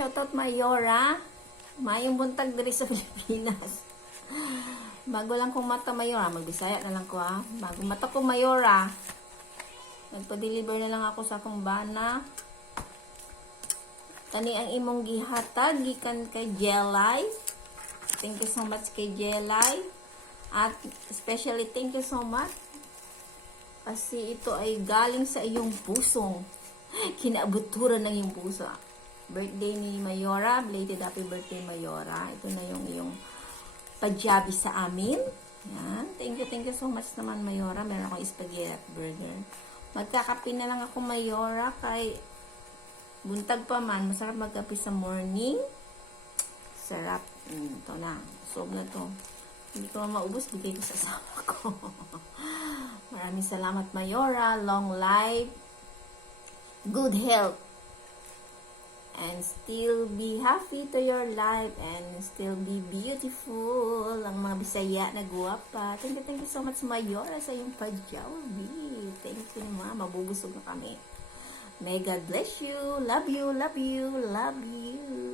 Shoutout Mayora. Mayong buntag diri sa Pilipinas. Bago lang kong mata Mayora, magbisaya na lang ko ha. Bago mata ko Mayora, nagpa-deliver na lang ako sa akong bana. Kani ang imong gihatag gikan kay Jelay. Thank you so much kay Jelay. At especially thank you so much kasi ito ay galing sa iyong pusong kinaabuturan ng iyong puso. Birthday ni Mayora, belated happy birthday Mayora. Ito na yung iyong pajabi sa amin. Yan. Thank you so much naman Mayora. Meron akong spaghetti burger. Magkakape na lang ako Mayora kay buntag pa man. Masarap magkape sa morning. Sarap. Ito na. Sob na to. Hindi ko maubos. Bigay ko sa asawa ko. Maraming salamat Mayora. Long life. Good health. And still be happy to your life and still be beautiful. Ang mga Bisaya na guwapa. Thank you so much Mayora sa iyong pajawi. Thank you naman. Mabubusog na kami. May God bless you. Love you, love you, love you.